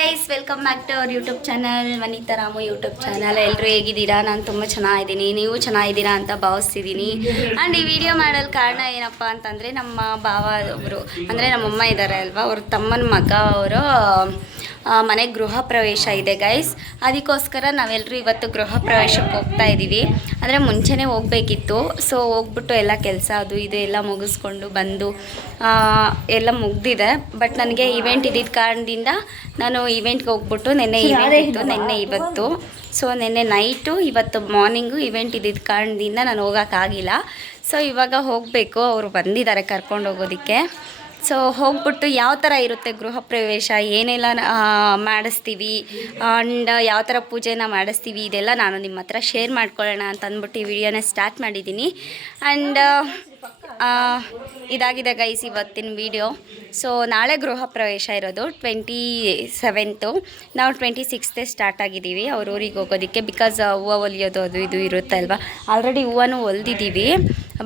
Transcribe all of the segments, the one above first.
Guys welcome back to our YouTube channel Vanitha Ramu YouTube channel. ಎಲ್ಲರೂ ಹೇಗಿದ್ದೀರಾ? ನಾನು ತುಂಬ ಚೆನ್ನಾಗಿದ್ದೀನಿ, ನೀವು ಚೆನ್ನಾಗಿದ್ದೀರಾ ಅಂತ ಭಾವಿಸ್ತಿದ್ದೀನಿ. ಆ್ಯಂಡ್ ಈ ವಿಡಿಯೋ ಮಾಡಲು ಕಾರಣ ಏನಪ್ಪ ಅಂತಂದರೆ, ನಮ್ಮ ಭಾವ ಅವರು ಅಂದರೆ ನಮ್ಮಮ್ಮ ಇದ್ದಾರೆ ಅಲ್ವಾ, ಅವ್ರ ತಮ್ಮನ ಮಗ ಅವರು ಮನೆ ಗೃಹ ಪ್ರವೇಶ ಇದೆ ಗೈಸ್. ಅದಕ್ಕೋಸ್ಕರ ನಾವೆಲ್ಲರೂ ಇವತ್ತು ಗೃಹ ಪ್ರವೇಶಕ್ಕೆ ಹೋಗ್ತಾ ಇದ್ದೀವಿ. ಅಂದರೆ ಮುಂಚೆನೇ ಹೋಗಬೇಕಿತ್ತು. ಸೊ ಹೋಗ್ಬಿಟ್ಟು ಎಲ್ಲ ಕೆಲಸ ಅದು ಇದು ಎಲ್ಲ ಮುಗಿಸ್ಕೊಂಡು ಬಂದು ಎಲ್ಲ ಮುಗ್ದಿದೆ. ಬಟ್ ನನಗೆ ಇವೆಂಟ್ ಇದ್ದಿದ್ದ ಕಾರಣದಿಂದ ನಾನು ಇವೆಂಟ್ಗೆ ಹೋಗ್ಬಿಟ್ಟು ನೆನ್ನೆ ಇವೆಂಟ್ ಇತ್ತು, ನೆನ್ನೆ ಇವತ್ತು. ಸೊ ನೆನ್ನೆ ನೈಟು ಇವತ್ತು ಮಾರ್ನಿಂಗು ಇವೆಂಟ್ ಇದ್ದಿದ್ದ ಕಾರಣದಿಂದ ನಾನು ಹೋಗೋಕ್ಕಾಗಿಲ್ಲ. ಸೊ ಇವಾಗ ಹೋಗಬೇಕು, ಅವರು ಬಂದಿದ್ದಾರೆ ಕರ್ಕೊಂಡು ಹೋಗೋದಕ್ಕೆ. ಸೊ ಹೋಗ್ಬಿಟ್ಟು ಯಾವ ಥರ ಇರುತ್ತೆ ಗೃಹ ಪ್ರವೇಶ, ಏನೆಲ್ಲ ಮಾಡಿಸ್ತೀವಿ ಆ್ಯಂಡ್ ಯಾವ ಥರ ಪೂಜೆನ ಮಾಡಿಸ್ತೀವಿ, ಇದೆಲ್ಲ ನಾನು ನಿಮ್ಮ ಹತ್ರ ಶೇರ್ ಮಾಡ್ಕೊಳ್ಳೋಣ ಅಂತ ಅಂದ್ಬಿಟ್ಟು ಈ ವಿಡಿಯೋನ ಸ್ಟಾರ್ಟ್ ಮಾಡಿದ್ದೀನಿ. ಆ್ಯಂಡ್ ಇದಾಗಿದೆ ಗೈಸ್ ಇವತ್ತಿನ ವಿಡಿಯೋ. ಸೊ ನಾಳೆ ಗೃಹ ಪ್ರವೇಶ ಇರೋದು 27th, ನಾವು 26th ಸ್ಟಾರ್ಟ್ ಆಗಿದ್ದೀವಿ ಅವ್ರ ಊರಿಗೆ ಹೋಗೋದಕ್ಕೆ. ಬಿಕಾಸ್ ಹೂವು ಹೊಲಿಯೋದು ಅದು ಇದು ಇರುತ್ತೆ ಅಲ್ವಾ. ಆಲ್ರೆಡಿ ಹೂವನೂ ಹೊಲ್ದಿದ್ದೀವಿ,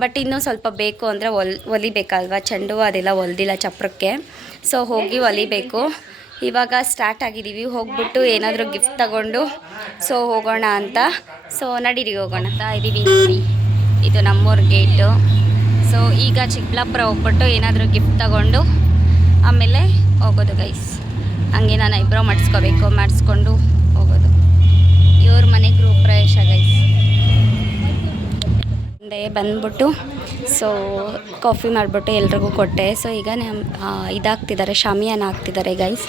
ಬಟ್ ಇನ್ನೂ ಸ್ವಲ್ಪ ಬೇಕು ಅಂದರೆ ಹೊಲಿಬೇಕಲ್ವ, ಚೆಂಡು ಅದೆಲ್ಲ ಹೊಲ್ದಿಲ್ಲ ಚಪ್ರಕ್ಕೆ. ಸೊ ಹೋಗಿ ಹೊಲಿಬೇಕು. ಇವಾಗ ಸ್ಟಾರ್ಟ್ ಆಗಿದ್ದೀವಿ, ಹೋಗ್ಬಿಟ್ಟು ಏನಾದರೂ ಗಿಫ್ಟ್ ತಗೊಂಡು ಸೊ ಹೋಗೋಣ ಅಂತ. ಸೊ ನಡೀರಿ ಹೋಗೋಣ ಅಂತ ಇದ್ದೀವಿ ನೋಡಿ. ಇದು ನಮ್ಮೂರ ಗೇಟು. ಸೊ ಈಗ ಚಿಕ್ಕಬಳ್ಳಾಪುರ ಹೋಗ್ಬಿಟ್ಟು ಏನಾದರೂ ಗಿಫ್ಟ್ ತಗೊಂಡು ಆಮೇಲೆ ಹೋಗೋದು ಗೈಸ್. ಹಂಗೆ ನಾನು ಐಬ್ರೋ ಮಾಡಿಸ್ಕೊಂಡು ಹೋಗೋದು. ಇವ್ರ ಮನೆ ಗೃಹ ಪ್ರವೇಶ ಗೈಸ್. ಬಂದ್ಬಿಟ್ಟು ಸೊ ಕಾಫಿ ಮಾಡಿಬಿಟ್ಟು ಎಲ್ರಿಗೂ ಕೊಟ್ಟೆ. ಸೊ ಈಗ ಇದಾಗ್ತಿದ್ದಾರೆ, ಶಾಮಿಯಾನ ಹಾಕ್ತಿದ್ದಾರೆ ಗೈಸ್.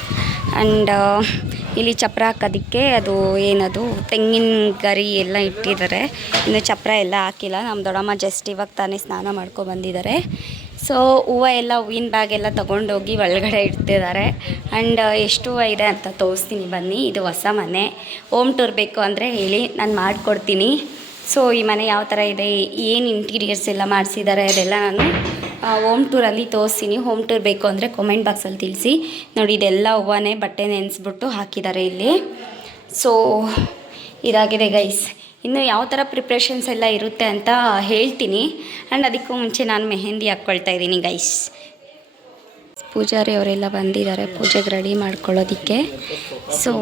ಆ್ಯಂಡ್ ಇಲ್ಲಿ ಚಪ್ರ ಹಾಕೋದಕ್ಕೆ ಅದು ಏನದು ತೆಂಗಿನ ಗರಿ ಎಲ್ಲ ಇಟ್ಟಿದ್ದಾರೆ. ಇನ್ನು ಚಪ್ರ ಎಲ್ಲ ಹಾಕಿಲ್ಲ. ನಮ್ಮ ದೊಡ್ಡಮ್ಮ ಜಸ್ಟ್ ಇವಾಗ ತಾನೇ ಸ್ನಾನ ಮಾಡ್ಕೊಬಂದಿದ್ದಾರೆ. ಸೊ ಹೂವು ಎಲ್ಲ ಹೂವಿನ ಬ್ಯಾಗೆಲ್ಲ ತೊಗೊಂಡೋಗಿ ಒಳಗಡೆ ಇಡ್ತಿದ್ದಾರೆ. ಆ್ಯಂಡ್ ಎಷ್ಟು ಹೂವು ಇದೆ ಅಂತ ತೋರಿಸ್ತೀನಿ ಬನ್ನಿ. ಇದು ಹೊಸ ಮನೆ. ಹೋಮ್ ಟೂರ್ ಬೇಕು ಅಂದರೆ ಹೇಳಿ, ನಾನು ಮಾಡಿಕೊಡ್ತೀನಿ. ಸೊ ಈ ಮನೆ ಯಾವ ಥರ ಇದೆ, ಏನು ಇಂಟೀರಿಯರ್ಸ್ ಎಲ್ಲ ಮಾಡಿಸಿದ್ದಾರೆ ಅದೆಲ್ಲ ನಾನು ಹೋಮ್ ಟೂರಲ್ಲಿ ತೋರಿಸ್ತೀನಿ. ಹೋಮ್ ಟೂರ್ ಬೇಕು ಅಂದರೆ ಕಾಮೆಂಟ್ ಬಾಕ್ಸಲ್ಲಿ ತಿಳಿಸಿ. ನೋಡಿ ಇದೆಲ್ಲ ಹೂವನೇ ಬಟ್ಟೆ ನೆನೆಸ್ಬಿಟ್ಟು ಹಾಕಿದ್ದಾರೆ ಇಲ್ಲಿ. ಸೊ ಇದಾಗಿದೆ ಗೈಸ್. ಇನ್ನು ಯಾವ ಥರ ಪ್ರಿಪ್ರೇಷನ್ಸ್ ಎಲ್ಲ ಇರುತ್ತೆ ಅಂತ ಹೇಳ್ತೀನಿ. ಆ್ಯಂಡ್ ಅದಕ್ಕೂ ಮುಂಚೆ ನಾನು ಮೆಹಂದಿ ಹಾಕ್ಕೊಳ್ತಾ ಇದ್ದೀನಿ ಗೈಸ್. ಪೂಜಾರಿ ಅವರೆಲ್ಲ ಬಂದಿದ್ದಾರೆ ಪೂಜೆಗೆ ರೆಡಿ ಮಾಡ್ಕೊಳ್ಳೋದಕ್ಕೆ. ಸೊ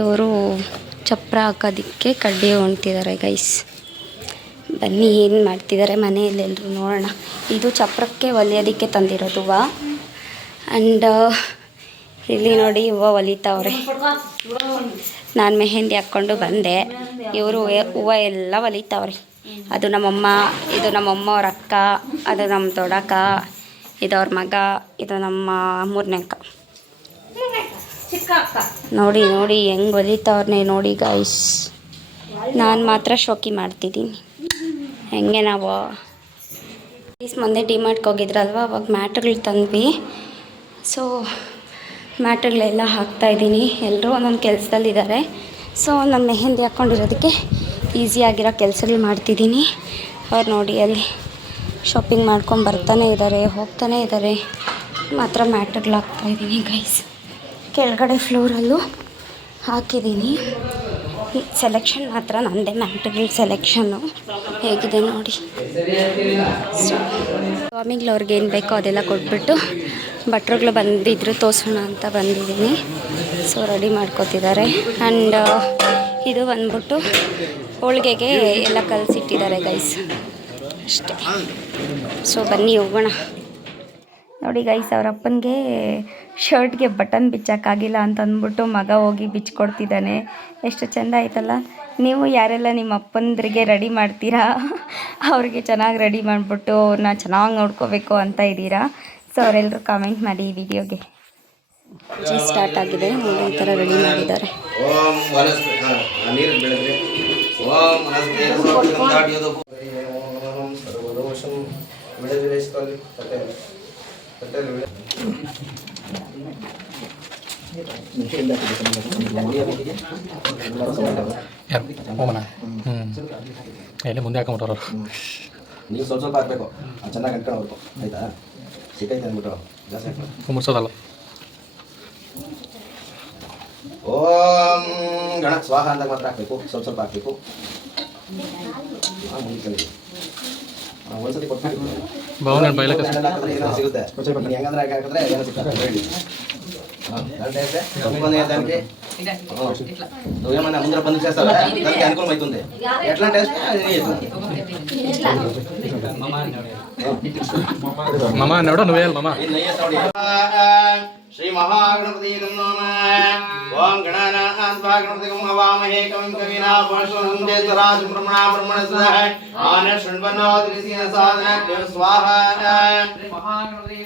ಇವರು ಚಪ್ರ ಹಾಕೋದಕ್ಕೆ ಕಡ್ಡಿ ಹೊಣ್ತಿದ್ದಾರೆ ಗೈಸ್. ಬನ್ನಿ ಏನು ಮಾಡ್ತಿದ್ದಾರೆ ಮನೆಯಲ್ಲಿ ಎಲ್ಲರೂ ನೋಡೋಣ. ಇದು ಚಪ್ರಕ್ಕೆ ಹೊಲಿಯೋದಕ್ಕೆ ತಂದಿರೋದು ಹೂವು. ಆ್ಯಂಡ್ ಇಲ್ಲಿ ನೋಡಿ ಹೂವು ಹೊಲಿತಾವ್ರೆ. ನಾನು ಮೆಹಂದಿ ಹಾಕ್ಕೊಂಡು ಬಂದೆ, ಇವರು ಹೂವು ಎಲ್ಲ ಹೊಲಿತಾವ್ರೆ. ಅದು ನಮ್ಮಮ್ಮ, ಇದು ನಮ್ಮಮ್ಮ ಅವ್ರ ಅಕ್ಕ, ಅದು ನಮ್ಮ ದೊಡ್ಡಕ್ಕ, ಇದು ಅವ್ರ ಮಗ, ಇದು ನಮ್ಮ ಮೂರನೇ ಅಕ್ಕ. ನೋಡಿ ನೋಡಿ ಹೆಂಗೆ ಹೊಲಿತಾವ್ರನ್ನೇ ನೋಡಿ ಗೈಸ್. ನಾನು ಮಾತ್ರ ಶೋಕಿ ಮಾಡ್ತಿದ್ದೀನಿ. ಹೆಂಗೆ ನಾವು ಮೊನ್ನೆ ಡಿಮಾರ್ಟ್ಗೆ ಹೋಗಿದ್ರಲ್ವ, ಅವಾಗ ಮ್ಯಾಟ್ಗಳು ತಂದ್ವಿ. ಸೊ ಮ್ಯಾಟ್ಗಳೆಲ್ಲ ಹಾಕ್ತಾಯಿದ್ದೀನಿ. ಎಲ್ಲರೂ ಒಂದೊಂದು ಕೆಲಸದಲ್ಲಿದ್ದಾರೆ. ಸೊ ನಾನು ಮೆಹಂದಿ ಹಾಕ್ಕೊಂಡಿರೋದಕ್ಕೆ ಈಸಿಯಾಗಿರೋ ಕೆಲಸಗಳು ಮಾಡ್ತಿದ್ದೀನಿ. ಅವ್ರು ನೋಡಿ ಅಲ್ಲಿ ಶಾಪಿಂಗ್ ಮಾಡ್ಕೊಂಡು ಬರ್ತಾನೆ ಇದ್ದಾರೆ, ಹೋಗ್ತಾನೆ ಇದ್ದಾರೆ. ಮಾತ್ರ ಮ್ಯಾಟ್ಗಳು ಹಾಕ್ತಾಯಿದ್ದೀನಿ ಗೈಸ್. ಕೆಳಗಡೆ ಫ್ಲೋರಲ್ಲೂ ಹಾಕಿದ್ದೀನಿ. ಸೆಲೆಕ್ಷನ್ ಮಾತ್ರ ನನ್ನದೇ, ಮ್ಯಾಟ್ಗಳ ಸೆಲೆಕ್ಷನ್ನು ಹೇಗಿದೆ ನೋಡಿ. ಸ್ವಾಮಿಗಳು ಅವ್ರಿಗೆ ಏನು ಬೇಕೋ ಅದೆಲ್ಲ ಕೊಟ್ಬಿಟ್ಟು ಭಟ್ರುಗಳು ಬಂದಿದ್ರು ತೋರಿಸೋಣ ಅಂತ ಬಂದಿದ್ದೀನಿ. So ready ಮಾಡ್ಕೋತಿದ್ದಾರೆ. ಆ್ಯಂಡ್ ಇದು ಬಂದ್ಬಿಟ್ಟು ಹೋಳಿಗೆಗೆ ಎಲ್ಲ ಕಲಸಿಟ್ಟಿದ್ದಾರೆ ಗೈಸ್ ಅಷ್ಟೇ. ಸೊ ಬನ್ನಿ ಹೋಗೋಣ. ನೋಡಿ ಗೈಸ್, ಅವ್ರ ಅಪ್ಪನಿಗೆ ಶರ್ಟ್ಗೆ ಬಟನ್ ಬಿಚ್ಚೋಕ್ಕಾಗಿಲ್ಲ ಅಂತ ಅಂದ್ಬಿಟ್ಟು ಮಗ ಹೋಗಿ ಬಿಚ್ಕೊಡ್ತಿದ್ದಾನೆ. ಎಷ್ಟು ಚೆಂದ ಆಯ್ತಲ್ಲ. ನೀವು ಯಾರೆಲ್ಲ ನಿಮ್ಮ ಅಪ್ಪಂದ್ರಿಗೆ ರೆಡಿ ಮಾಡ್ತೀರಾ, ಅವ್ರಿಗೆ ಚೆನ್ನಾಗಿ ರೆಡಿ ಮಾಡಿಬಿಟ್ಟು ಅವ್ರನ್ನ ಚೆನ್ನಾಗಿ ನೋಡ್ಕೋಬೇಕು ಅಂತ ಇದ್ದೀರಾ. ಸೊ ಅವರೆಲ್ಲರೂ ಕಾಮೆಂಟ್ ಮಾಡಿ ಈ ವಿಡಿಯೋಗೆ. ಸ್ಟಾರ್ಟ್ ಆಗಿದೆ ನೋಡಿ, ಈ ಥರ ರೆಡಿ ಮಾಡಿದ್ದಾರೆ. ಎಲ್ಲಿ ಮುಂದೆ ಹಾಕೊಂಬಿಟ್ಟವ್ರು. ನೀವು ಸ್ವಲ್ಪ ಹಾಕಬೇಕು, ಚೆನ್ನಾಗಿ ಅಂದ್ಕೊಂಡು ಆಯ್ತಾ. ಸಿಕ್ಕೈತೆ ಅಂದ್ಬಿಟ್ಟು ಜಾಸ್ತಿ ಹಾಕಿ ಮುರ್ಸೋದಲ್ಲ. ಓಂ ಗಣ ಸ್ವಾಹ ಅಂದಾಗ ಮಾತ್ರ ಹಾಕಬೇಕು, ಸ್ವಲ್ಪ ಹಾಕಬೇಕು. ಒಂದ್ಸತಿ ಕೊಟ್ಟು ಭಾವನೆ ಬಯಲಕ್ಕೆ ಸಿಗುತ್ತೆ. ಹೆಂಗಂದ್ರೆ ಹಾಕಿದ್ರೆ ಏನೋ ಸಿಗ್ತದೆ. దానికి నువ్వేమన్నా ముందర పని చేస్తావా దానికి అనుకూలమవుతుంది ఎట్లా టేస్ట్ మమ అన్నాడు నువ్వేయాలి మమ శ్రీ మహాగణపతి ఓం గణానాన్వా గణపతిగం హవామహే కవిం కవినా పశుందే సరాజ్ బ్రహ్మణా బ్రహ్మణస్య ఆన శృణ్వన్నోతిసిన సాధన స్వాహా శ్రీ మహాగణపతి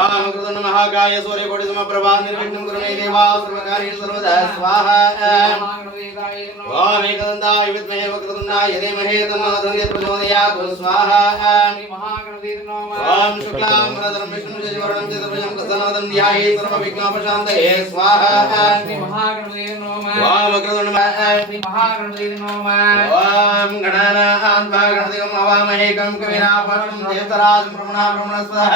ఓం కృతన మహాకాయ సూర్యకోటి సమప్రభా నిర్విఘ్నం కురుమే దేవా సర్వకార్య సర్వదా స్వాహా ఓం ఏకదంతాయ విద్మహే వక్రతుండాయ ధీమహి తన్నో దంతే ప్రచోదయాత్ స్వాహా శ్రీ మహాగణపతి ఓం శుక్లాం వరదరం విష్ణుం శశివర్ణం చతుర్భుజం ప్రసన్నవదనం ధ్యాయే सर्वविघ्नोपशान्तये स्वाहा श्री महागणपते नमः ओम वक्रतुण्ड श्री महागणपते नमः ओम गणानान्वा गणपतिगं हवामहे कविं कवीनां ज्येष्ठराज ब्रह्मणा ब्रह्मणस्पतः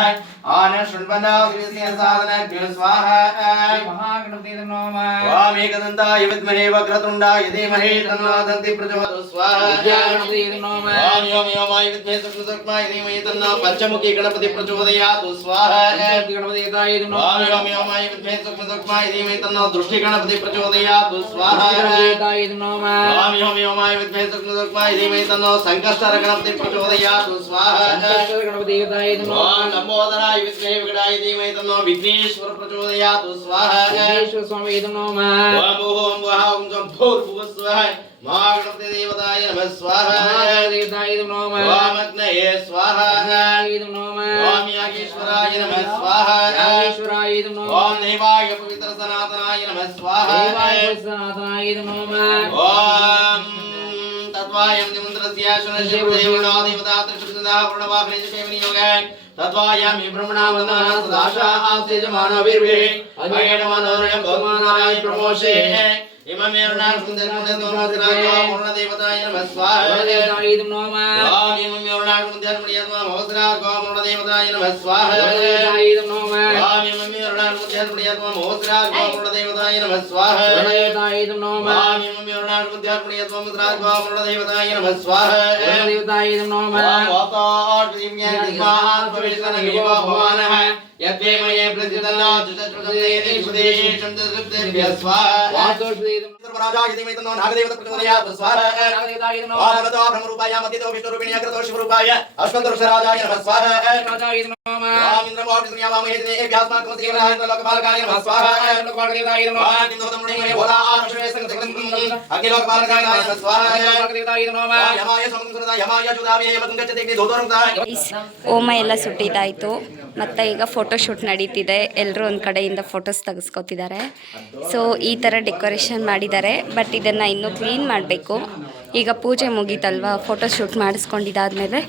आन शृण्वन्नोतिस्य साधनाभ्यो स्वाहा श्री महागणपते नमः ओम एकदन्ताय विद्महे वक्रतुण्डाय धीमहि तन्नो दन्ति प्रचोदयात् स्वाहा गणपते नमः ओम योम योमाय विद्महे सूक्ष्मसूक्ष्माय धीमहि तन्नो पंचमुखी गणपति प्रचोदयात् स्वाहा गणपते नमः ओम योम योमाय विद्महे सूक्ष्मसूक्ष्माय धीमहि तन्नो दृष्टि गणपति प्रचोदयात् स्वाहा ओम योम योमाय विद्महे सूक्ष्मसूक्ष्माय धीमहि तन्नो संकष्टर गणपति प्रचोदयात् स्वाहा ओम लंबोदराय विद्महे विकटाय धीमहि तन्नो विघ्नेश्वर प्रचोदयात् स्वाहा विघ्नेश्वर स्वामी नमः ओम ओम वहा ओम भूर्भुवः स्वाहा महागणपति देवताय नमः स्वाहा देवताय नमः ओम अग्नये स्वाहा नमः ओम यागेश्वराय नमः स्वाहा यागेश्वराय नमः ओम देवाय पवित्र सनातनाय नमः स्वाहा देवाय सनातनाय नमः ओम तत्वायं मंत्रस्य शनस्य देवता देवता त्रिशुद्धः पूर्णवाहने सेवनियोगे तत्वायामि ब्रह्मणा वन्दना सदाशा आसेजमानवीर्वे अगेण मनोरयं भगवानाय प्रमोषे इमं मेरुणां सुन्दरमुदन्तोनाथराय पूर्णदेवताय नमः स्वाहा देवताय नमः ओम इमं मेरुणां सुन्दरमुदन्तोनाथराय मोहस्राय पूर्णदेवताय नमः स्वाहा देवताय नमः ओम इमं मेरुणां सुन्दरमुदन्तोनाथराय मोहस्राय पूर्णदेवताय नमः स्वाहा देवताय नमः ओम इमं मेरुणां सुन्दरमुदन्तोनाथराय पूर्णदेवताय नमः स्वाहा देवताय नमः ओम वातात् दिव्यं दिग्मान् भविष्यन् विवा भवानः यद्वे मये प्रतिदन्नो चतुर्दशे सुदेशं तद्भ्यः स्वाहा सर्वराजाय धीमहि तन्नो नागदेवता प्रचोदयात् स्वाहा नागदेवताय नमः ओम ततो ब्रह्मरूपाय मतितो विष्णुरूपिणी अग्रतो शिवरूपाय अश्वन्तरुषराजाय नमः स्वाहा राजाय नमः ओम इन्द्रमोक्षितयामहे देव्यास्माकं सेवनाय लोकपालकाय नमः स्वाहा लोकपालकाय नमः ओम किन्दोदमुनिमहे भोला आश्रये संगतं अग्निलोकपालकाय नमः स्वाहा लोकपालकाय नमः यमाय समंसुरदा यमाय जुदावे मतंगच्छते दोदोरंताय ಹೋಮ ಎಲ್ಲ ಸುಟ್ಟಿದ್ದಾಯಿತು ಮತ್ತು ಈಗ ಫೋಟೋಶೂಟ್ ನಡೀತಿದೆ. ಎಲ್ಲರೂ ಒಂದು ಕಡೆಯಿಂದ ಫೋಟೋಸ್ ತೆಗೆಸ್ಕೊತಿದ್ದಾರೆ. ಸೊ ಈ ಥರ ಡೆಕೋರೇಷನ್ ಮಾಡಿದ್ದಾರೆ. ಬಟ್ ಇದನ್ನು ಇನ್ನೂ ಕ್ಲೀನ್ ಮಾಡಬೇಕು. ಈಗ ಪೂಜೆ ಮುಗೀತಲ್ವ, ಫೋಟೋಶೂಟ್ ಮಾಡಿಸ್ಕೊಂಡಿದ್ದಾದಮೇಲೆ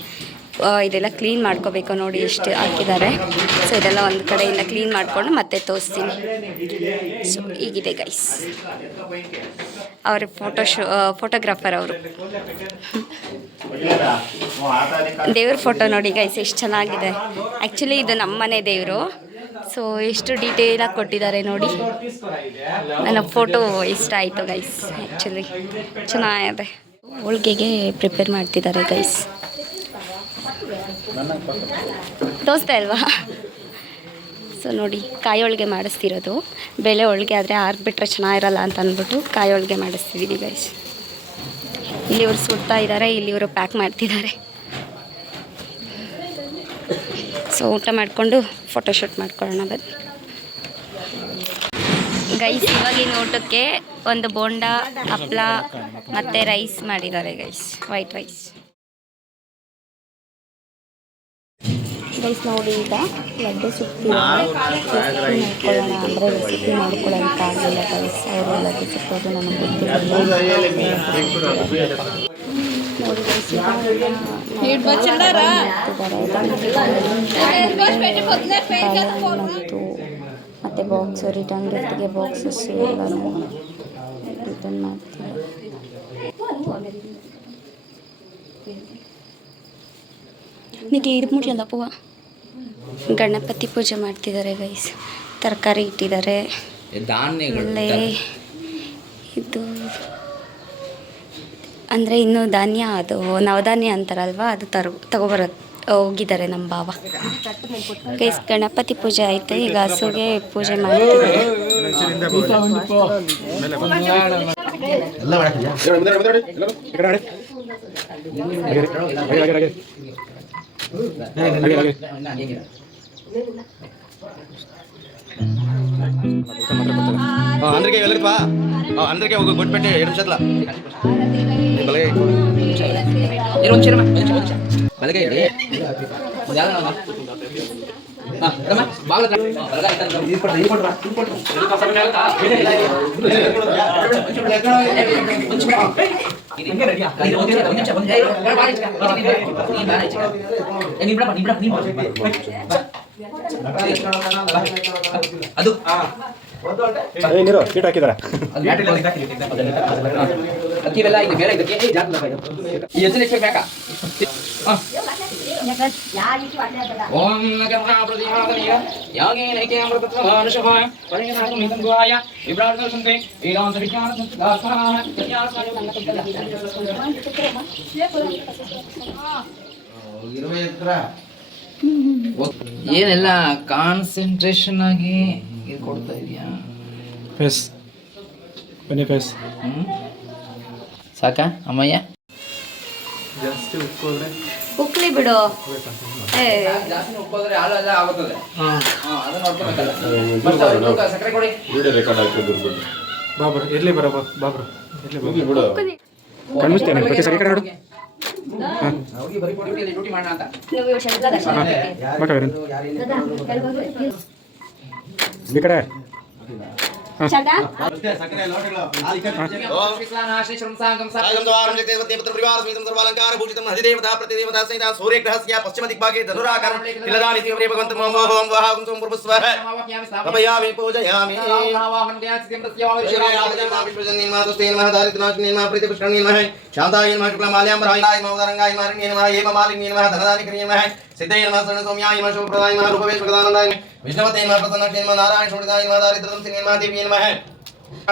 ಇದೆಲ್ಲ ಕ್ಲೀನ್ ಮಾಡ್ಕೋಬೇಕು. ನೋಡಿ ಎಷ್ಟು ಹಾಕಿದ್ದಾರೆ. ಸೊ ಇದೆಲ್ಲ ಒಂದು ಕಡೆಯಿಂದ ಕ್ಲೀನ್ ಮಾಡಿಕೊಂಡು ಮತ್ತೆ ತೋರಿಸ್ತೀನಿ. ಸೊ ಹೀಗಿದೆ ಗೈಸ್, ಅವ್ರ ಫೋಟೋಗ್ರಾಫರ್ ಅವರು. ದೇವ್ರ ಫೋಟೋ ನೋಡಿ ಗೈಸ್ ಎಷ್ಟು ಚೆನ್ನಾಗಿದೆ. ಆ್ಯಕ್ಚುಲಿ ಇದು ನಮ್ಮನೆ ದೇವರು. ಸೊ ಎಷ್ಟು ಡೀಟೇಲಾಗಿ ಕೊಟ್ಟಿದ್ದಾರೆ ನೋಡಿ. ನನ್ನ ಫೋಟೋ ಇಷ್ಟ ಆಯಿತು ಗೈಸ್. ಆ್ಯಕ್ಚುಲಿ ಚೆನ್ನಾಗಿದೆ. ಹೋಳಿಗೆಗೆ ಪ್ರಿಪೇರ್ ಮಾಡ್ತಿದ್ದಾರೆ ಗೈಸ್. ತೋರಿಸ್ತಾ ಅಲ್ವಾ? ಸೊ ನೋಡಿ, ಕಾಯಿ ಹೋಳಿಗೆ ಮಾಡಿಸ್ತಿರೋದು. ಬೇಳೆ ಹೋಳಿಗೆ ಆದರೆ ಆರ್ಬಿಟ್ರೆ ಚೆನ್ನಾಗಿರಲ್ಲ ಅಂತ ಅಂದ್ಬಿಟ್ಟು ಕಾಯಿ ಹೋಳಿಗೆ ಮಾಡಿಸ್ತಿದ್ದೀವಿ ಗೈಸ್. ಇಲ್ಲಿ ಇವರು ಸುಡ್ತಾ ಇದ್ದಾರೆ, ಇಲ್ಲಿ ಇವರು ಪ್ಯಾಕ್ ಮಾಡ್ತಿದ್ದಾರೆ. ಸೊ ಊಟ ಮಾಡಿಕೊಂಡು ಫೋಟೋಶೂಟ್ ಮಾಡ್ಕೊಳ್ಳೋಣ ಬನ್ನಿ ಗೈಸ್. ಇವಾಗಿನ ಊಟಕ್ಕೆ ಒಂದು ಬೋಂಡ, ಹಪ್ಪಳ ಮತ್ತು ರೈಸ್ ಮಾಡಿದ್ದಾರೆ ಗೈಸ್, ವೈಟ್ ರೈಸ್. ಗೈಸ್ ನೋಡಿ, ಈಗ ಲಡ್ಡು ಸುತ್ತಿದ್ದಾರೆ. ಮಾಡ್ಕೊಳ್ಳೋಣ ಅಂದರೆ ರೆಸಿಪಿ ಮಾಡ್ಕೊಳ್ಳೋಕ್ಕಾಗಲಿಲ್ಲ ಗೈಸ್. ಅವರು ಲಡ್ಡು ಸುತ್ತೋದು ನನಗೆ ಗೊತ್ತಿಲ್ಲ. ನೋಡಿ ಗೈಸ್, ಮತ್ತು ಬಾಕ್ಸು ರಿಟರ್ನ್ ಗಿಫ್ಟ್ಗೆ ಬಾಕ್ಸಸ್ ಎಲ್ಲನೂ ರಿಟರ್ನ್ ಮಾಡ್ತಾರೆ. ನಿಮಗೆ ಇದು ಮುಟ್ಲಲ್ಲ ಪೂವ. ಗಣಪತಿ ಪೂಜೆ ಮಾಡ್ತಿದ್ದಾರೆ ಗೈಸ್. ತರಕಾರಿ ಇಟ್ಟಿದ್ದಾರೆ. ಆಮೇಲೆ ಇದು ಅಂದರೆ ಇನ್ನೂ ಧಾನ್ಯ, ಅದು ನವಧಾನ್ಯ ಅಂತಾರಲ್ವ, ಅದು ತಗೊಬರೋದು ಹೋಗಿದ್ದಾರೆ ನಮ್ಮ ಭಾವ. ಗೈಸ್ ಗಣಪತಿ ಪೂಜೆ ಆಯಿತು, ಈಗ ಹಸುಗೆ ಪೂಜೆ ಮಾಡ್ತಿದ್ದಾರೆ. అందరికీ వెళ్ళిపా అందరికీ ఒక గుడ్ పెట్టి 7 నిమిషాల ಅದು ನೀರು ಸೀಟ್ ಹಾಕಿದಾರ ಅಕ್ಕಿವೆಲ್ಲ ಇಲ್ಲಿ ಬೇರೆ ಇದಕ್ಕೆ ಈ ಹೆಸರು ಎಷ್ಟು ಬೇಕಾ ಓಂ ನಗಮಾ ಪ್ರತಿಮಾದನಿಯ ಯಾಗೇ ನೈಕೆ ಅಮೃತತ್ವ ಭಾನುಷಃ ಪರಿಣಾಮ ಮಿತಂಗಾಯ ವಿಭ್ರಾಟ ಸಂತೆ ವೇದಾಂತ ವಿಜ್ಞಾನ ಸಂಸ್ಕಾರಃ ಏನೆಲ್ಲ ಕಾನ್ಸಂಟ್ರೇಷನ್ ಆಗಿ ಕೊಡ್ತಾ ಇದೆಯಾ ಫೇಸ್ ಬನ್ನಿ ಫೇಸ್ ಸಾಕಾ ಅಮ್ಮಯ್ಯ ಜಾಸ್ತಿ ಉಕ್ಕೋದ್ರೆ ಉಕ್ಲಿ ಬಿಡು. ಜಾಸ್ತಿ ಉಕ್ಕೋದ್ರೆ ಹಾಳೆಲ್ಲ ಆಗುತ್ತದೆ. ಅದನ್ನ ನೋಡ್ಕೋಬೇಕಲ್ಲ. ಸಕ್ಕರೆ ಕೊಡಿ. ವಿಡಿಯೋ ರೆಕಾರ್ಡ್ ಆಗ್ತಿದ್ದು ಬಾಬ್ರು ಇರ್ಲಿ ಬರ ಬಾಬ್ರು ಇರ್ಲಿ ಬಿಡು ಕಣ್ಮಿಸ್ತೇನೆ ಪ್ರತಿ ಸರಿ ಕಡೆ ನೋಡು. ಅವ್ರಿಗೆ ಬರೀ ಕೊಡಿ ಡ್ಯೂಟಿ ಮಾಡೋಣ ಅಂತ ಈ ಕಡೆ पश्चिम दिग्भागे धनुराकारं तिलदानि तीव्रे भगवन्तं मम ओम वहागं तुम पूर्वस्वः तपयामि पूजयामि शान्ताय नमः शुक्लमाल्यां रायाय नमः उदरंगाय नमः हरिण्ये नमः हेम मालिन्ये नमः धनदानि करिये नमः सिद्धये नमः शरण सौम्याय नमः शुभप्रदाय नमः रूपवेशप्रदानन्दाय विष्णुवते नमः प्रसन्नाक्षे नमः नारायण शोणिताय नमः दारिद्र्यं सिंहे नमः देव्ये नमः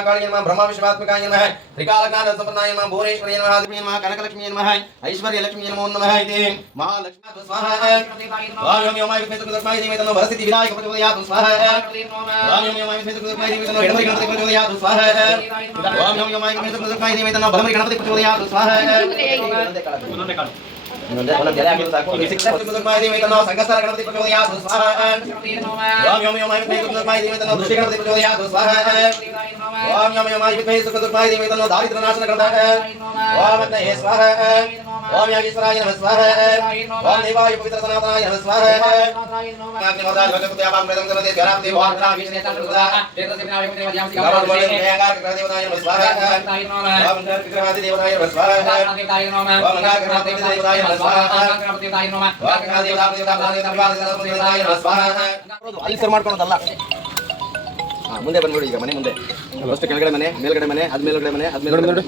काली नमः ब्रह्मा विश्वात्मकाय नमः त्रिकालज्ञान संपन्नाय नमः भुवनेश्वरी नमः आदित्ये नमः कनकलक्ष्मी नमः ऐश्वर्य लक्ष्मी नमो नमः इति महालक्ष्मी स्वाहा ओम यम यमाय विष्णु तस्मै देवी तन्नो भरसिद्धि विनायक प्रचोदयात् स्वाहा ओम यम यमाय विष्णु तस्मै देवी तन्नो हिरण्मयी गणपति प्रचोदयात् स्वाहा ओम यम यमाय विष्णु तस्मै देवी तन्नो बलमयी गणपति प्रचोदयात् स्वाहा संगस्तर गणपति प्रचोदयात् स्वाहा ओम यम यमाय विष्णु तस्मै देवी तन्नो वृषि गणपति प्रचोदयात् स्वाहा ओम यम यमाय विष्णु तस्मै देवी तन्नो दारिद्र्य नाशन गणपति ओम नमः स्वाहा ओम यागीश्वराय नमः स्वाहा ओम देवाय पवित्र सनातनाय नमः स्वाहा अग्निहोत्राय भगवते आवां प्रदं करते ध्यानां देवार्द्रा विष्णु तत्त्वदा तेजसे विनाय पवित्र मध्यां गावं बोले भयंकर देवताय नमः स्वाहा ओम विग्रहादि देवताय नमः स्वाहा ओम देवताय नमः स्वाहा देवताय नमः देवताय नमः स्वाहा ಅಲ್ಲಿ ಸರ್ ಮಾಡ್ಕೊಳ್ಳೋದಲ್ಲ ಮುಂದೆ ಬಂದ್ಬಿಡಿ ಈಗ ಮನೆ ಮುಂದೆ ಫಸ್ಟ್ ಕೆಳಗಡೆ ಮನೆ ಮೇಲ್ಗಡೆ ಮನೆ ಅದ ಮೇಲ್ಗಡೆ ಮನೆ ಅದ ಮೇಲ್ಗಡೆ ನೋಡಿ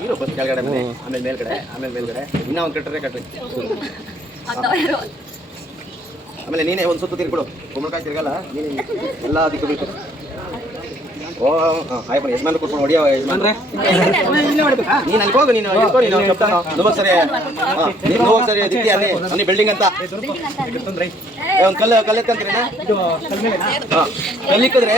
ನೀರು ಫಸ್ಟ್ ಕೆಳಗಡೆ ಮನೆ ಆಮೇಲೆ ಮೇಲ್ಗಡೆ ಇನ್ನೂ ಒಂದು ಕಟ್ಟರೆ ಕಟ್ರಿ ಆಮೇಲೆ ನೀನೇ ಒಂದು ಸುತ್ತು ತಿರ್ಕೊಡು ಕುಂಬಳಕಾಯಿ ತಿರ್ಗಲ್ಲ ನೀನು ಎಲ್ಲ ದಿಕ್ಕು ಬೇಕು ಓ ಆಯ್ತು ಯಜಮಾನ್ ಕೊಟ್ಕೊಂಡು ಹೊಡಿಯೋ ಯಜಮಾನ್ ನೀನು ಅಲ್ಲಿ ಹೋಗು ನೀನು ಸರಿ ನೀನು ಹೋಗಿ ಸರಿ ದಿತ್ತಿ ಅಲ್ಲಿ ಬಿಲ್ಡಿಂಗ್ ಅಂತ ಒಂದು ಕಲ್ಲು ಎತ್ತಂತ್ರಿ ಕಲ್ಲಿಕ್ಕಿದ್ರೆ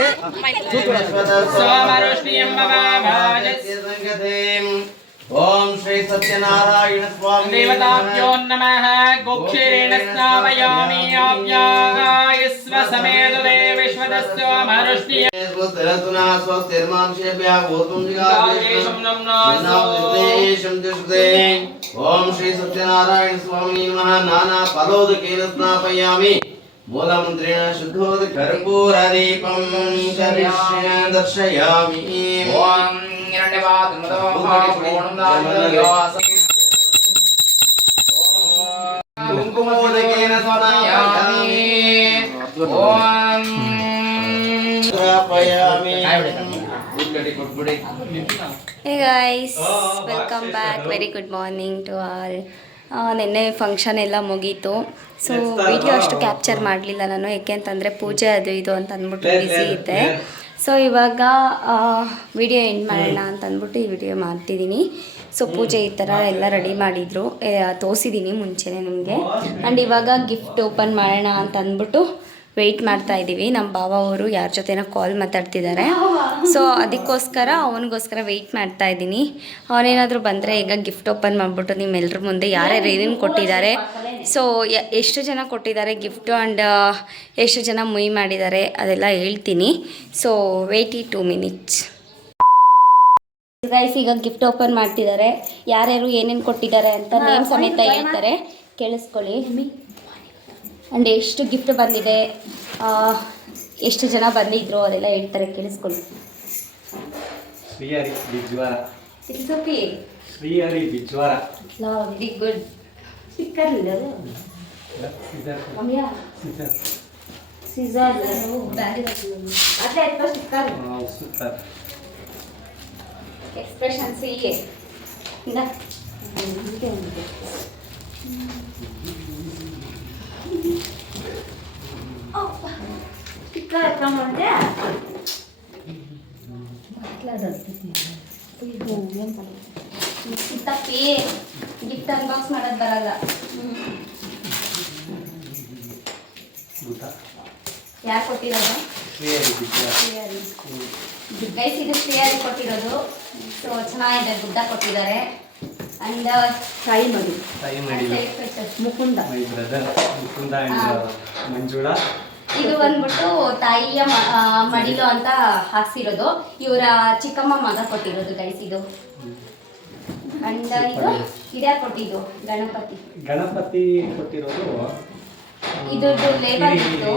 ओम श्री सत्यनारायण स्वामी देवताभ्यो नमः गोक्षीरेण स्नापयामि आप्यागायस्व समेत देवेश्वरस्य मरुष्टिय स्वस्तिरतुना स्वस्तिर्मांशेभ्यः भूतुं जिगादेशं नमः ओम श्री सत्यनारायण स्वामी नमः नाना फलोदकेन स्नापयामि मूलमन्त्रेण शुद्धोदक कर्पूरदीपं दर्शयामि ಓಂ ಎರಡನೇವಾದ कुङ्कुमोदकेन स्नापयामि ಓಂ स्थापयामि hey guys, welcome back. Very good morning to all. ನಿನ್ನೆ ಫಂಕ್ಷನ್ ಎಲ್ಲ ಮುಗೀತು. ಸೊ ವಿಡಿಯೋ ಅಷ್ಟು ಕ್ಯಾಪ್ಚರ್ ಮಾಡಲಿಲ್ಲ ನಾನು, ಏಕೆ ಅಂತಂದರೆ ಪೂಜೆ ಅದು ಇದು ಅಂತ ಅಂದ್ಬಿಟ್ಟು ಬ್ಯುಸಿ ಇದ್ದೆ. ಸೊ ಇವಾಗ ವಿಡಿಯೋ ಎಂಡ್ ಮಾಡೋಣ ಅಂತ ಅಂದ್ಬಿಟ್ಟು ಈ ವಿಡಿಯೋ ಮಾಡ್ತಿದ್ದೀನಿ. ಸೊ ಪೂಜೆ ಈ ಥರ ಎಲ್ಲ ರೆಡಿ ಮಾಡಿದರು, ತೋರಿಸಿದ್ದೀನಿ ಮುಂಚೆನೇ ನಿಮಗೆ. ಆ್ಯಂಡ್ ಇವಾಗ ಗಿಫ್ಟ್ ಓಪನ್ ಮಾಡೋಣ ಅಂತ ಅಂದ್ಬಿಟ್ಟು ವೆಯ್ಟ್ ಮಾಡ್ತಾ ಇದ್ದೀವಿ. ನಮ್ಮ ಬಾವ ಅವರು ಯಾರ ಜೊತೆನೋ ಕಾಲ್ ಮಾತಾಡ್ತಿದ್ದಾರೆ, ಸೊ ಅದಕ್ಕೋಸ್ಕರ ಅವನಿಗೋಸ್ಕರ ವೆಯ್ಟ್ ಮಾಡ್ತಾ ಇದ್ದೀನಿ. ಅವನೇನಾದರೂ ಬಂದರೆ ಈಗ ಗಿಫ್ಟ್ ಓಪನ್ ಮಾಡಿಬಿಟ್ಟು ನಿಮ್ಮೆಲ್ಲರ ಮುಂದೆ ಯಾರ್ಯಾರು ಏನೇನು ಕೊಟ್ಟಿದ್ದಾರೆ, ಸೊ ಎಷ್ಟು ಜನ ಕೊಟ್ಟಿದ್ದಾರೆ ಗಿಫ್ಟು ಆ್ಯಂಡ್ ಎಷ್ಟು ಜನ ಮುಯ್ ಮಾಡಿದ್ದಾರೆ ಅದೆಲ್ಲ ಹೇಳ್ತೀನಿ. So wait 2 minutes guys. ಈಗ ಗಿಫ್ಟ್ ಓಪನ್ ಮಾಡ್ತಿದ್ದಾರೆ, ಯಾರ್ಯಾರು ಏನೇನು ಕೊಟ್ಟಿದ್ದಾರೆ ಅಂತ ನೇಮ್ ಸಮೇತ ಹೇಳ್ತಾರೆ, ಕೇಳಿಸ್ಕೊಳ್ಳಿ. ಆ್ಯಂಡ್ ಎಷ್ಟು ಗಿಫ್ಟ್ ಬಂದಿದೆ, ಎಷ್ಟು ಜನ ಬಂದಿದ್ರು ಅದೆಲ್ಲ ಹೇಳ್ತಾರೆ, ಕೇಳಿಸ್ಕೊಳ್ಳಿ. Shrihari Bijwara. It's okay. Shrihari Bijwara. Very good. Sticker ಇಲ್ಲ ಅದು. ಮಮ್ಮಿಯಾ ಸೀಸರ್ ಬ್ಯಾಡಿ ಅಟ್ಲೇ ಐತ ಸ್ಟಿಕ್ಕರ್. ಸೂಪರ್. ಎಕ್ಸ್ಪ್ರೆಷನ್ ಸಿಹಿ ಇಂದ ಸ್ಟಿಕ್ಕರ್ ಎಕ್ಸ್ಟ್ರಾ ಮಾಡಿದೆ. ತಪ್ಪಿ ಗಿಫ್ಟ್ ಅನ್ಬಾಕ್ಸ್ ಮಾಡೋದು ಬರಲ್ಲ. ಯಾರು ಕೊಟ್ಟಿರೋದು? ಗೈಸ್ ಇದು ಶ್ರೇಯಾರಿ ಕೊಟ್ಟಿರೋದು. ಸೊ ಚೆನ್ನಾಗಿದೆ, ಬುದ್ಧ ಕೊಟ್ಟಿದ್ದಾರೆ. ಅಂಡ್ ಟ್ರೈ ಮಾಡಿ ಮುಕುಂದ ಮಂಜುಳಾ. ಇದು ಬಂದ್ಬಿಟ್ಟು ತಾಯಿಯ ಮಡಿಲು ಅಂತ ಹಾಕ್ಸಿರೋದು, ಇವರ ಚಿಕ್ಕಮ್ಮ ಮಗ ಕೊಟ್ಟಿರೋದು ಗೈಸ್ ಇದು. ಅಂಡ್ ಇದು ಇದ್ಯಾ ಕೊಟ್ಟಿದ್ದು ಗಣಪತಿ ಕೊಟ್ಟಿರೋದು. ಇದು ಲೇಬಲ್ ಇತ್ತು,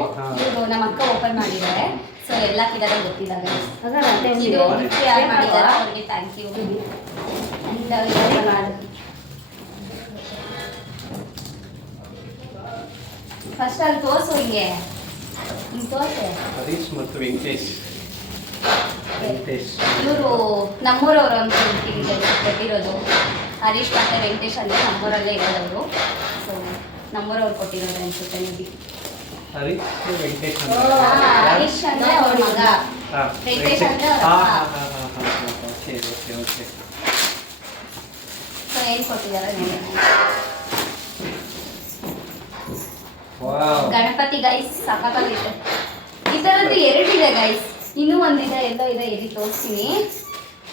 ಇದು ನಮ್ಮ ಅಕ್ಕ ಓಪನ್ ಮಾಡಿದ್ದಾರೆ. ಸೊ ಎಲ್ಲ ಕಿಡದ ಗೊತ್ತಿಲ್ಲ ಇದು ಗಿಫ್ಟ್ ಯಾರು ಮಾಡಿದಾರ ಅವ್ರಿಗೆ ಥ್ಯಾಂಕ್ ಯು. ಅಂಡ್ ಫಸ್ಟ್ ಅಲ್ಲಿ ತೋರಿಸು, ಹಿಂಗೆ ತೋರ್ಸೆ. ಹರೀಶ್ ಮತ್ತು ವೆಂಕಟೇಶ್. ಇವರು ನಮ್ಮೂರವರು ಅಂತ ಕೊಟ್ಟಿರೋದು. ಹರೀಶ್ ಮತ್ತು ವೆಂಕಟೇಶ್ ಅಂದರೆ ನಮ್ಮೂರಲ್ಲೇ ಇರೋದವರು. ಸೊ ನಮ್ಮೂರವ್ರು ಕೊಟ್ಟಿರೋದು ಅನ್ಸುತ್ತೆ ನಿಮಗೆ. ಹರೀಶ್ ವೆಂಕಟೇಶ್ ಹರೀಶ್ ಅಂದರೆ ಅವ್ರ ಮಗ, ವೆಂಕಟೇಶ್ ಅಂದರೆ ಓಕೆ. ಸೊ ಏನು ಕೊಟ್ಟಿದ್ದಾರೆ ಗಣಪತಿ ಗೈಸ್, ಸಖತ್ತಾಗಿದೆ. ಈ ಥರದ್ದು 2 ಇದೆ ಗೈಸ್, ಇನ್ನೂ ಒಂದಿದೆ, ಎಲ್ಲೋ ಇದೆ, ಎಲ್ಲಿ ತೋರಿಸ್ತೀನಿ.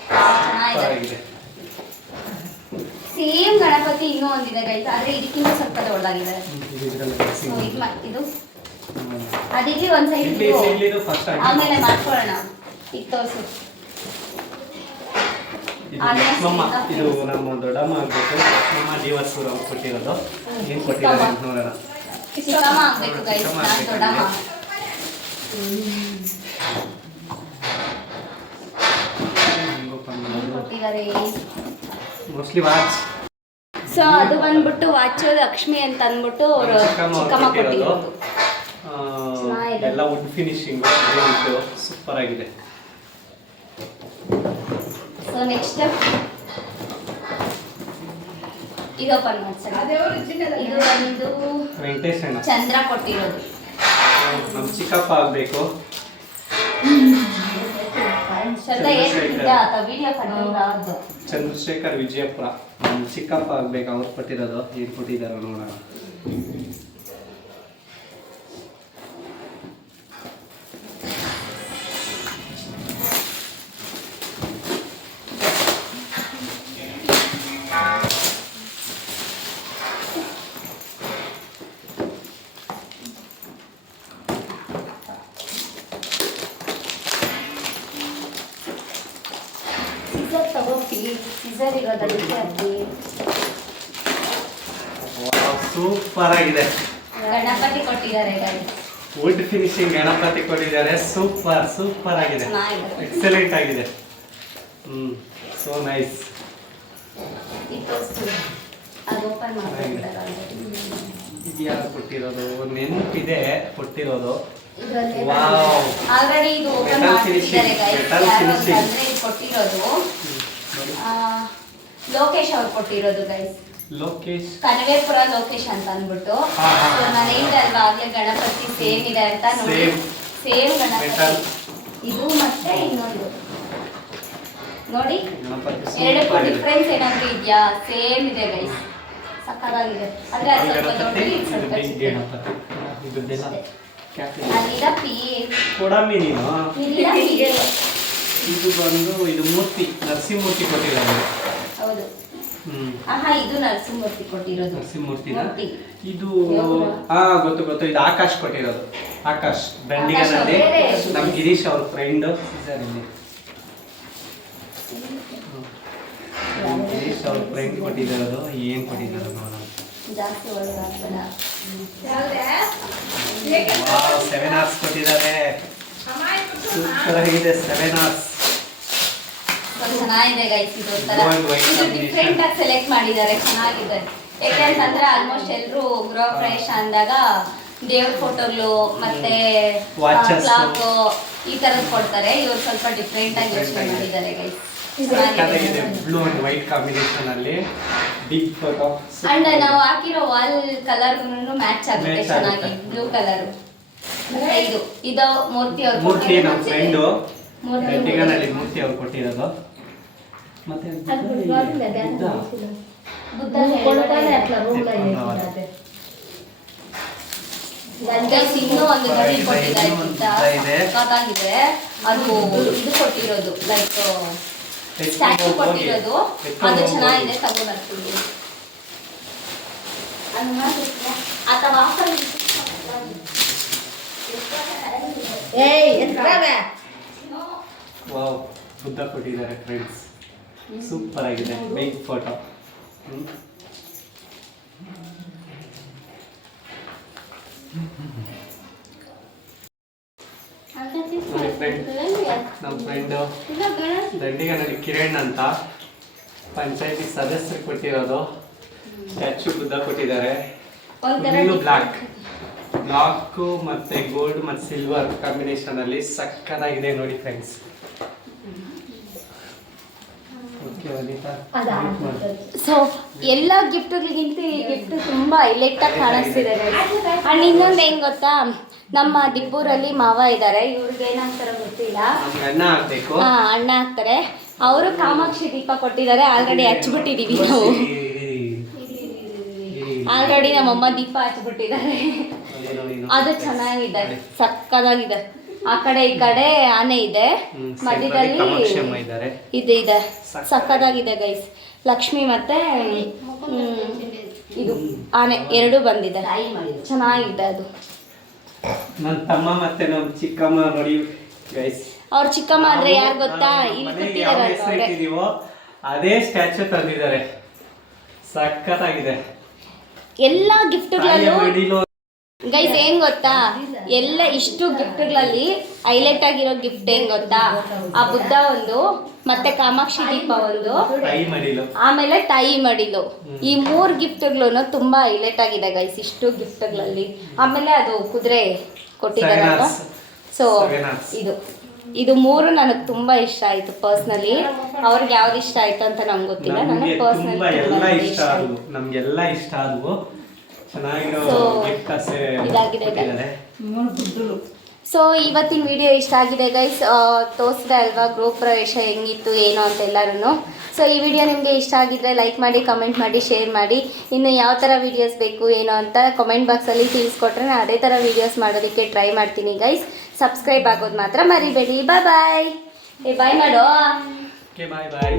ಚೆನ್ನಾಗಿದೆ, ಸೇಮ್ ಗಣಪತಿ ಇನ್ನೂ ಒಂದಿದೆ ಗೈಸ್, ಆದರೆ ಇದಕ್ಕಿಂತ ಸ್ವಲ್ಪ ದೊಡ್ಡದಾಗಿದೆ. ಸೊ ಇದು ಅದಿಲ್ಲಿ ಒಂದು ಸೈಡ್ ಆಮೇಲೆ ಮಾಡ್ಕೊಳ್ಳೋಣ. ಈಗ ತೋರಿಸು. ಇದು ನಮ್ಮ ದೊಡ್ಡಮ್ಮ ಆಗ್ಬೇಕು, ನಮ್ಮ ಜೀವಸ್ಪುರ ಕೊಟ್ಟಿರೋದು. ಏನು ಕೊಟ್ಟಿದ್ದಾರೆ ಅಂತ ನೋಡೋಣ. ಚಿಕ್ಕಮ್ಮ ಆಗ್ಬೇಕು ಗೈಸ್, ನಾನು ದೊಡ್ಡಮ್ಮ. ಕೊಟ್ಟಿದ್ದಾರೆ ಮೋಸ್ಟ್ಲಿ ವಾಚ್. ಸೊ ಅದು ಬಂದ್ಬಿಟ್ಟು ವಾಚ್ ಲಕ್ಷ್ಮಿ ಅಂತ ಅಂದ್ಬಿಟ್ಟು ಅವರು ಚಿಕ್ಕಮ್ಮ ಕೊಟ್ಟಿರೋದು. ಎಲ್ಲ ವುಡ್ ಫಿನಿಶಿಂಗ್ ಸೂಪರ್ ಆಗಿದೆ. ಸೊ ನೆಕ್ಸ್ಟ್ ಇದು ಓಪನ್ ಮಾಡ್ಸೋಣ. ಇದು ಒಂದು ವೆಂಕಟೇಶ್ ಅಣ್ಣ ಚಂದ್ರ ಕೊಟ್ಟಿರೋದು. ನಮ್ಮ ಚಿಕ್ಕಪ್ಪ ಆಗಬೇಕು. ಚಂದ್ರಶೇಖರ್ ವಿಜಯಪುರ ನಮ್ಮ ಚಿಕ್ಕಪ್ಪ ಆಗ್ಬೇಕು, ಅವ್ರು ಕೊಟ್ಟಿರೋದು. ಏನು ಕೊಟ್ಟಿದ್ದಾರೋ ನೋಡೋಣ. ಸೂಪರ್ ಆಗಿದೆ. ಗಣಪತಿ ಕೊಟ್ಟಿದ್ದಾರೆ, ವುಡ್ ಫಿನಿಶಿಂಗ್ ಗಣಪತಿ ಕೊಟ್ಟಿದ್ದಾರೆ. ಸೂಪರ್ ಆಗಿದೆ, ಎಕ್ಸಲೆಂಟ್ ಆಗಿದೆ. So nice. ಇದು ಯಾರು ಕೊಟ್ಟಿರೋದು? ನೆನಪಿದೆ ಕೊಟ್ಟಿರೋದು. ಆಲ್ರೆಡಿ ಇದು ಓಪನ್ ಮಾಡ್ತಿದ್ದಾರೆ ಗೈಸ್. ಕೊಟ್ಟಿರೋದು ಲೋಕೇಶ್ ಅವ್ರು ಕೊಟ್ಟಿರೋದು ಗೈಸ್. ಲೋಕೇಶ್ ಕನವೇಪುರ ಲೋಕೇಶ್ ಅಂತ ಅಂದ್ಬಿಟ್ಟು. ನಾನು ಹೇಳಿದಲ್ವಾ ಆಗ್ಲೇ ಗಣಪತಿ ಸೇಮ್ ಇದೆ ಅಂತ ನೋಡಿ. ಸೇಮ್ ಗಣಪತಿ ಇದು ಮತ್ತೆ ಇನ್ನೊಂದು ನೋಡಿ ಗಣಪತಿ ಎರಡಕ್ಕೂ super ಇದೆ. ಡಿಫ್ರೆನ್ಸ್ ಏನಾದರೂ ಇದೆಯಾ? ಸೇಮ್ ಇದೆ ಗೈಸ್, ಸಕ್ಕತ್ತಾಗಿದೆ. ಆದರೆ ಅದು ಸ್ವಲ್ಪ ದೊಡ್ಡ, ಗಣಪತಿ ಇದು ಸ್ವಲ್ಪ ಇದು ಚಿಕ್ಕದು. ಗಣಪತಿ ಇದ್ರದ್ದೆಲ್ಲ ಕ್ಯಾಪ್ಟನ್ ಅಲ್ಲಿರಪ್ಪಿ ಕೊಡಮ್ಮಿ ನೀನು. ಇಲ್ಲಿರಪ್ಪಿ. ಇದು ಬಂದು ಇದು ಮೂರ್ತಿ ನರಸಿಂಹಮೂರ್ತಿ ಕೊಟ್ಟಿದ್ದಾರೆ. ಹೌದು. ಆಹಾ, ಇದು ನರಸಿಂಹಮೂರ್ತಿ ಕೊಟ್ಟಿರೋದು. ನರಸಿಂಹಮೂರ್ತಿನ ಮೂರ್ತಿ. ಇದು ಯಾವ್ದು? ಗೊತ್ತು ಇದು ಆಕಾಶ್ ಕೊಟ್ಟಿರೋದು. ಆಕಾಶ್ ಬೆಂಡಿಗನಲ್ಲಿ ಆಕಾಶ್ ನಮ್ ಗಿರೀಶ್ ಅವ್ರ ಫ್ರೆಂಡ್ ಗಿರೀಶ್ ಅವ್ರ ಫ್ರೆಂಡ್ ಕೊಟ್ಟಿರೋದು. ಏನ್ ಕೊಟ್ಟಿದ್ದಾರೆ ನೋಡೋಣ. ಜಾಸ್ತಿ ಒಳಗಾಗ್ಬೇಡ. 7 hours ಕೊಟ್ಟಿದ್ದಾರೆ. ಸೂಪರ್ ಆಗಿದೆ 7 hours. ಚೆನ್ನಾಗಿದೆ ಗೈಸ್. ಇದು ಒಂಥರ Gold white ಇದು combination. ಡಿಫ್ರೆಂಟ್ ಆಗಿ ಸೆಲೆಕ್ಟ್ ಮಾಡಿದ್ದಾರೆ, ಚೆನ್ನಾಗಿದೆ. ಯಾಕೆಂತಂದ್ರೆ ಆಲ್ಮೋಸ್ಟ್ ಎಲ್ಲರೂ ಗೃಹ ಪ್ರವೇಶ ಅಂದಾಗ ದೇವ್ರ ಫೋಟೋಗಳು ಮತ್ತೆ Watches. ಕ್ಲಾಕ್ ಈ ತರದ್ ಕೊಡ್ತಾರೆ. ಇವ್ರು ಸ್ವಲ್ಪ ಡಿಫ್ರೆಂಟ್ ಆಗಿ ಯೋಚನೆ ಮಾಡಿದ್ದಾರೆ ಗೈಸ್. ಸಕ್ಕತ್ತಾಗಿದೆ. ಬ್ಲೂ ಅಂಡ್ ವೈಟ್ ಕಾಂಬಿನೇಷನ್ ಅಲ್ಲಿ ಬಿಗ್ ಫೋಟೋ. ಅಂಡ್ ನಾವು ಹಾಕಿರೋ ವಾಲ್ ಕಲರ್ ಮ್ಯಾಚ್ ಆಗುತ್ತೆ Match ಚೆನ್ನಾಗಿ. ಆಗುತ್ತೆ. Blue colour. ಮತ್ತೆ ಇದು ಮೂರ್ತಿ ಅವ್ರು ಮೂರ್ತಿ ನಮ್ಮ ಫ್ರೆಂಡು ಮೂರ್ತಿ ಬೆಂಡಿಗನಲ್ಲಿ ಮೂರ್ತಿ ಅವ್ರು ಕೊಟ್ಟಿರೋದು. ಮತ್ತೆ ಬುದ್ಧ ಗೈಸ್ ಇನ್ನೂ ಒಂದು ಗಡಿ ಕೊಟ್ಟಿದ್ದಾರೆ. ಬುದ್ಧ ಇದೆ. ಸಖತ್ತಾಗಿದೆ. ಅದು ಇದು ಕೊಟ್ಟಿರೋದು ಲೈಕ್ ಸ್ಟ್ಯಾಚು ಕೊಟ್ಟಿರೋದು. ಅದು ಚೆನ್ನಾಗಿದೆ, ತಗೊಂಡ್ಬರ್ತೀವಿ. ಅಥವಾ ವಾವ್, ಬುದ್ಧ ಕೊಟ್ಟಿದ್ದಾರೆ ಫ್ರೆಂಡ್ಸ್. ಸೂಪರ್ ಆಗಿದೆ ಬಿಗ್ ಫೋಟೋ. ನಮ್ಮ ಫ್ರೆಂಡು ದಂಡಿಗನಲ್ಲಿ ಕಿರಣ್ ಅಂತ ಪಂಚಾಯತಿ ಸದಸ್ಯರು ಕೊಟ್ಟಿರೋದು ಸ್ಟ್ಯಾಚು ಬುದ್ಧ ಕೊಟ್ಟಿದ್ದಾರೆ. ಬ್ಲಾಕ್ ಮತ್ತೆ ಗೋಲ್ಡ್ ಮತ್ತೆ ಸಿಲ್ವರ್ ಕಾಂಬಿನೇಷನ್ ಅಲ್ಲಿ ಸಕ್ಕತ್ತಾಗಿದೆ ನೋಡಿ ಫ್ರೆಂಡ್ಸ್. ಸೊ ಎಲ್ಲ ಗಿಫ್ಟ್ಗಳಿಗಿಂತ ಈ ಗಿಫ್ಟ್ ತುಂಬಾ ಹೈಲೈಟ್ ಆಗಿ ಕಾಣಿಸ್ತಿದೆ. ಅಂಡ್ ಇನ್ನೊಂದು ಏನ್ ಗೊತ್ತಾ, ನಮ್ಮ ದಿಬ್ಬೂರಲ್ಲಿ ಮಾವ ಇದ್ದಾರೆ. ಇವ್ರಿಗೆ ಏನಾಗ್ತಾರೋ ಗೊತ್ತಿಲ್ಲ. ಅನ್ನ ಹಾಕ್ಬೇಕು. ಅಣ್ಣ ಹಾಕ್ತಾರೆ. ಅವರು ಕಾಮಾಕ್ಷಿ ದೀಪ ಕೊಟ್ಟಿದ್ದಾರೆ. ಆಲ್ರೆಡಿ ಹಚ್ಬಿಟ್ಟಿದೀವಿ ನಾವು. ಆಲ್ರೆಡಿ ನಮ್ಮಮ್ಮ ದೀಪ ಹಚ್ಬಿಟ್ಟಿದ್ದಾರೆ. ಅದು ಚೆನ್ನಾಗಿದೆ, ಸಕ್ಕದಾಗಿದೆ. ಆ ಕಡೆ ಈ ಕಡೆ ಆನೆ ಇದೆ, ಮಧ್ಯದಲ್ಲಿ ಇದು ಇದೆ. ಸಕ್ಕದಾಗಿದೆ ಗೈಸ್. ಲಕ್ಷ್ಮಿ ಮತ್ತೆ ಇದು ಆನೆ ಎರಡು ಬಂದಿದೆ, ಚೆನ್ನಾಗಿದೆ. ಅದು ನನ್ನ ತಮ್ಮ ಮತ್ತೆ ನಮ್ಮ ಚಿಕ್ಕಮ್ಮ ನೋಡಿ ಗೈಸ್. ಅವ್ರ ಚಿಕ್ಕಮ್ಮ ಅಂದ್ರೆ ಯಾರು ಗೊತ್ತಾ? ಇಲ್ಲಿ ಕೂತಿದಾರಲ್ವ, ಅದೇ ಸ್ಟ್ಯಾಚು ತಂದಿದ್ದಾರೆ. ಸಕ್ಕತ್ತಾಗಿದೆ. ಎಲ್ಲ ಗಿಫ್ಟ್ಗಳಲ್ಲೂ ಗೈಸ್ ಏನ್ ಗೊತ್ತಾ, ಎಲ್ಲ ಇಷ್ಟು ಗಿಫ್ಟ್ಗಳಲ್ಲಿ ಹೈಲೈಟ್ ಆಗಿರೋ ಗಿಫ್ಟ್ ಏನ್ ಗೊತ್ತಾ? ಆ ಬುದ್ಧ ಒಂದು, ಮತ್ತೆ ಕಾಮಾಕ್ಷಿ ದೀಪ ಒಂದು, ಆಮೇಲೆ ತಾಯಿ ಮಡಿಲು. ಈ 3 ಗಿಫ್ಟ್ಗಳು ತುಂಬಾ ಹೈಲೈಟ್ ಆಗಿದೆ ಗೈಸ್ ಇಷ್ಟು ಗಿಫ್ಟ್ಗಳಲ್ಲಿ. ಆಮೇಲೆ ಅದು ಕುದುರೆ ಕೊಟ್ಟಿದ್ದಾರಲ್ವ, ಸೊ ಇದು 3 ನನಗೆ ತುಂಬಾ ಇಷ್ಟ ಆಯ್ತು ಪರ್ಸ್ನಲಿ. ಅವ್ರಿಗೆ ಯಾವ್ದು ಇಷ್ಟ ಆಯ್ತು ಅಂತ ನಂಗೆ ಗೊತ್ತಿಲ್ಲ. ನನಗೆ ಪರ್ಸ್ನಲಿ ನಮ್ಗೆಲ್ಲ ಇಷ್ಟ ಆದ್ವು. ಇದಾಗಿದೆ. ಸೊ ಇವತ್ತಿನ ವಿಡಿಯೋ ಇಷ್ಟ ಆಗಿದೆ ಗೈಸ್. ತೋರಿಸಿದೆ ಅಲ್ವಾ ಗೃಹ ಪ್ರವೇಶ ಹೆಂಗಿತ್ತು ಏನು ಅಂತ ಎಲ್ಲರೂ. ಸೊ ಈ ವಿಡಿಯೋ ನಿಮಗೆ ಇಷ್ಟ ಆಗಿದ್ರೆ ಲೈಕ್ ಮಾಡಿ, ಕಮೆಂಟ್ ಮಾಡಿ, ಶೇರ್ ಮಾಡಿ. ಇನ್ನು ಯಾವ ಥರ ವೀಡಿಯೋಸ್ ಬೇಕು ಏನು ಅಂತ ಕಮೆಂಟ್ ಬಾಕ್ಸಲ್ಲಿ ತಿಳಿಸ್ಕೊಟ್ರೆ ನಾನು ಅದೇ ಥರ ವೀಡಿಯೋಸ್ ಮಾಡೋದಕ್ಕೆ ಟ್ರೈ ಮಾಡ್ತೀನಿ ಗೈಸ್. ಸಬ್ಸ್ಕ್ರೈಬ್ ಆಗೋದು ಮಾತ್ರ ಮರಿಬೇಡಿ. ಬಾಯ್ ಬಾಯ್. ಬಾಯ್ ಮಾಡೋ. ಬಾಯ್ ಬಾಯ್.